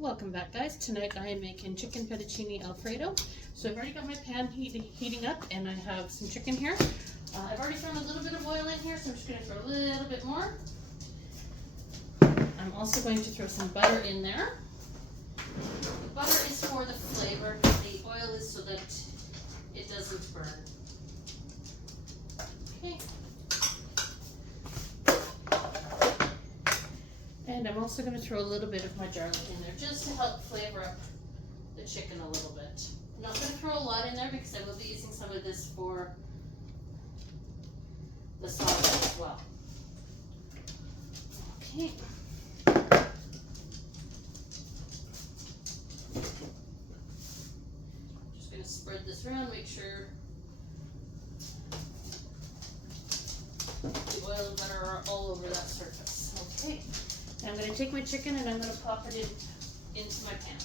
Welcome back, guys. Tonight I am making chicken fettuccine Alfredo. So I've already got my pan heating up, and I have some chicken here. I've already thrown a little bit of oil in here, so I'm just going to throw a little bit more. I'm also going to throw some butter in there. The butter is for the flavor. The oil is so that it doesn't burn. Okay. And I'm also going to throw a little bit of my garlic in there just to help flavor up the chicken a little bit. I'm not going to throw a lot in there because I will be using some of this for the sauce as well. Okay. Just going to spread this around, make sure the oil and butter are all over that surface. Okay. Now I'm going to take my chicken and I'm going to pop it into my pan.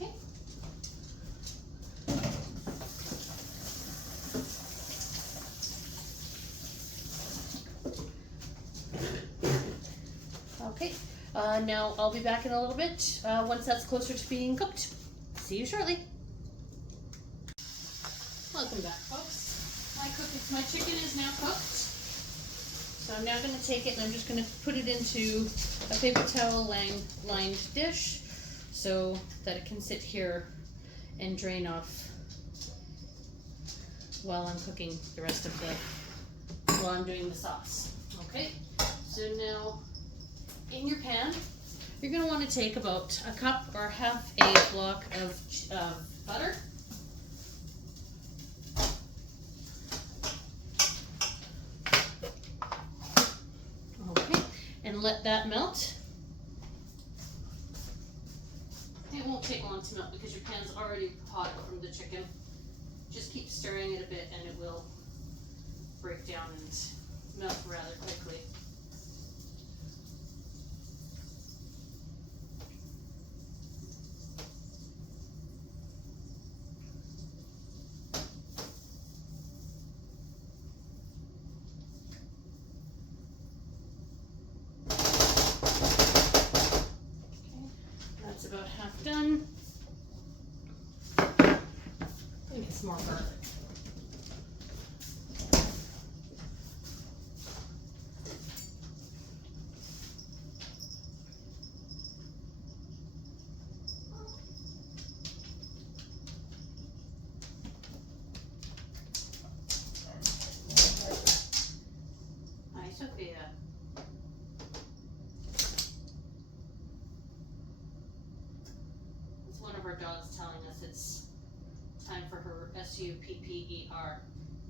Okay. Okay. Now I'll be back in a little bit once that's closer to being cooked. See you shortly. Welcome back, folks. My chicken is now cooked. So I'm now going to take it and I'm just going to put it into a paper towel lined dish so that it can sit here and drain off while I'm cooking the rest of while I'm doing the sauce. Okay, so now in your pan, you're going to want to take about a cup or half a block of butter. And let that melt. It won't take long to melt because your pan's already hot from the chicken. Just keep stirring it a bit and it will break down and melt rather quickly. That's about half done. I think it's more garlic. Hi, Sophia. One of our dogs telling us it's time for her SUPPER,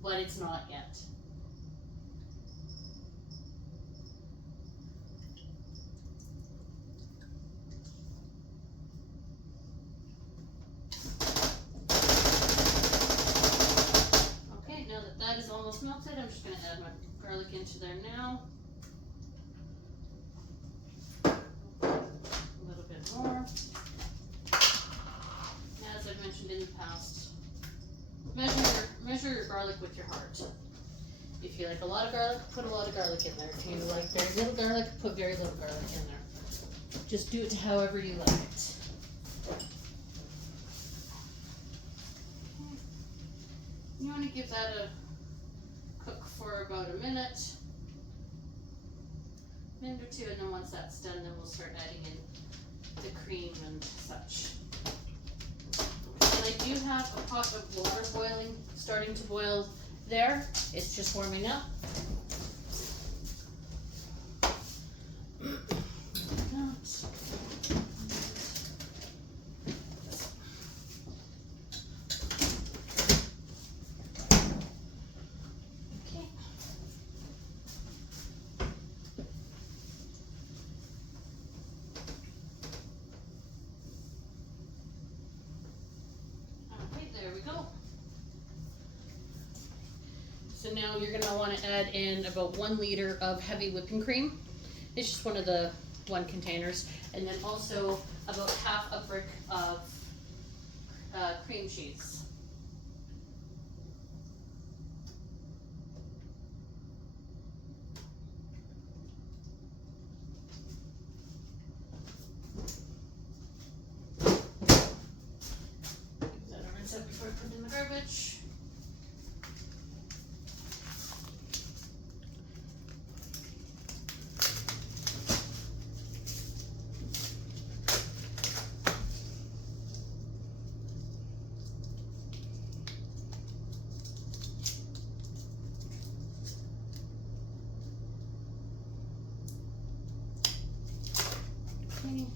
but it's not yet. Okay, now that that is almost melted, I'm just going to add my garlic into there now. A little bit more. As I've mentioned in the past, measure your garlic with your heart. If you like a lot of garlic, put a lot of garlic in there. If you like very little garlic, put very little garlic in there. Just do it however you like it. You want to give that a cook for about a minute or two, and then once that's done, then we'll start adding in the cream and such. And I do have a pot of water starting to boil there. It's just warming up. There we go. So now you're going to want to add in about 1 liter of heavy whipping cream. It's just one of the containers. And then also about half a brick of cream cheese. Okay.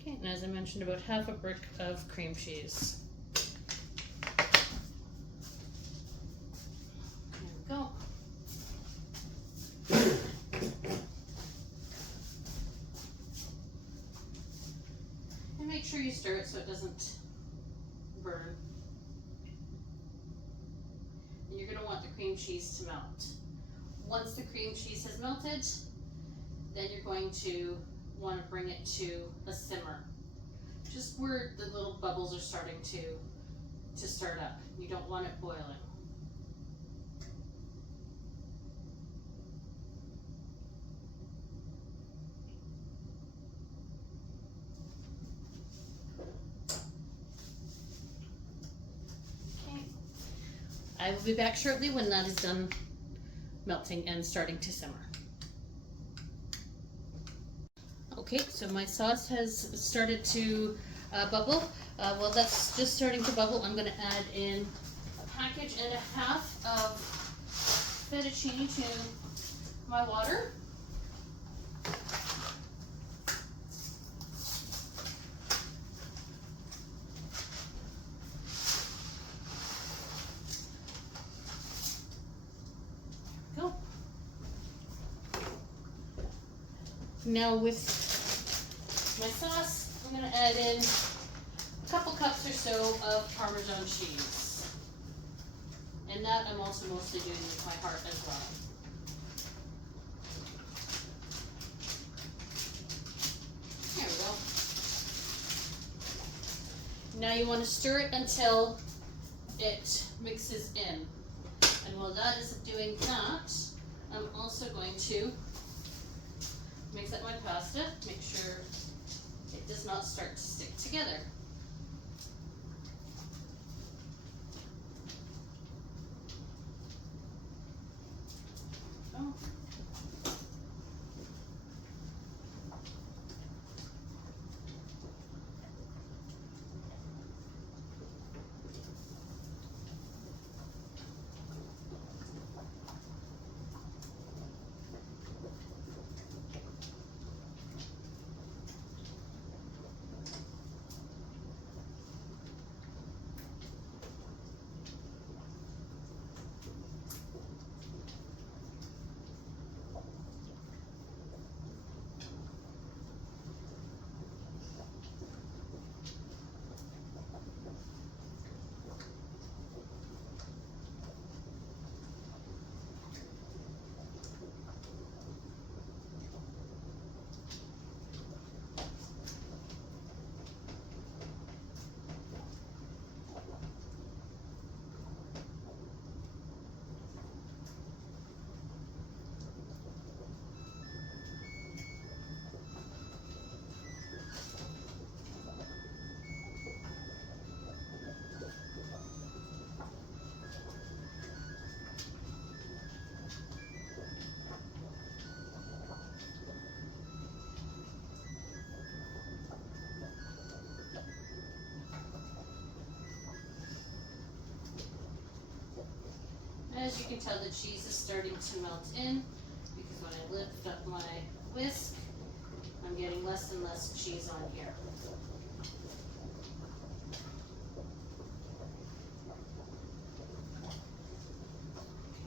Okay, and as I mentioned, about half a brick of cream cheese. There we go. And make sure you stir it so it doesn't burn. And you're going to want the cream cheese to melt. Once the cream cheese has melted, then you're going to want to bring it to a simmer. Just where the little bubbles are starting to start up. You don't want it boiling. Okay. I will be back shortly when that is done melting and starting to simmer. Okay, so my sauce has started to bubble. While that's just starting to bubble, I'm going to add in a package and a half of fettuccine to my water. Go. Now with my sauce, I'm going to add in a couple cups or so of Parmesan cheese. And that I'm also mostly doing with my heart as well. There we go. Now you want to stir it until it mixes in. And while that is doing that, I'm also going to mix up my pasta, make sure it does not start to stick together. Oh. As you can tell, the cheese is starting to melt in because when I lift up my whisk, I'm getting less and less cheese on here.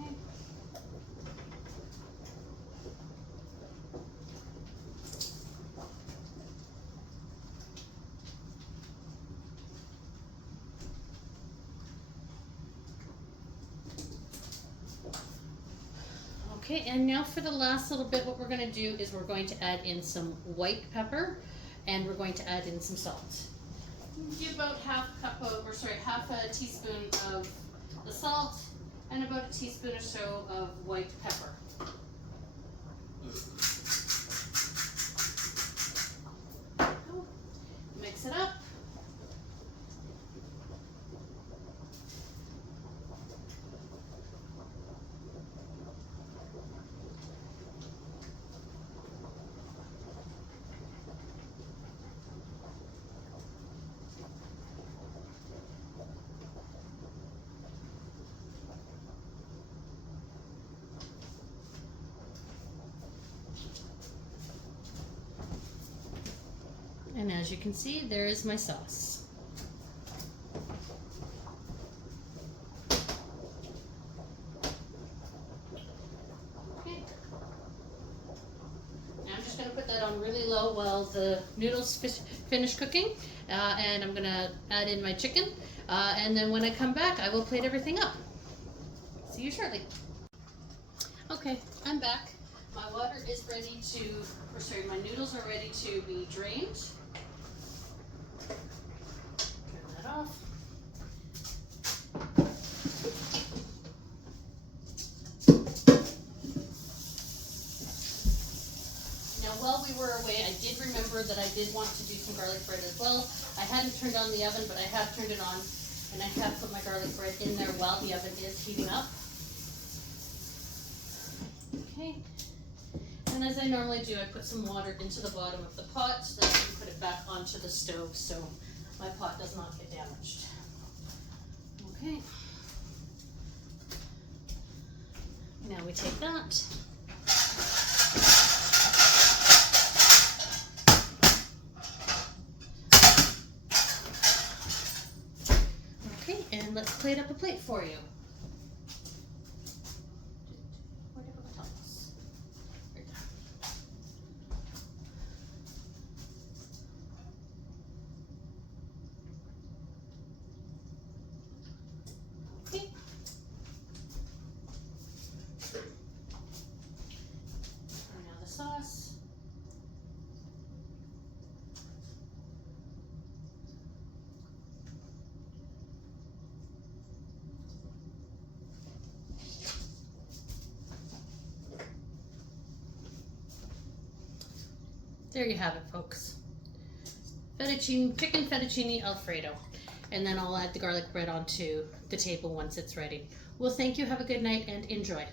Okay. Okay, and now for the last little bit, what we're going to do is we're going to add in some white pepper and we're going to add in some salt. Give about half a teaspoon of the salt and about a teaspoon or so of white pepper. Mix it up. And as you can see, there is my sauce. Okay. Now I'm just going to put that on really low while the noodles finish cooking. And I'm going to add in my chicken. And then when I come back, I will plate everything up. See you shortly. Okay, I'm back. My water is ready to, or sorry, my noodles are ready to be drained. Turn that off. Now while we were away, I did remember that I did want to do some garlic bread as well. I hadn't turned on the oven, but I have turned it on, and I have put my garlic bread in there while the oven is heating up. Okay. And as I normally do, I put some water into the bottom of the pot so that I can put it back onto the stove so my pot does not get damaged. Okay. Now we take that. Okay, and let's plate up a plate for you. Sauce. There you have it, folks. Chicken fettuccine Alfredo. And then I'll add the garlic bread onto the table once it's ready. Well, thank you, have a good night, and enjoy.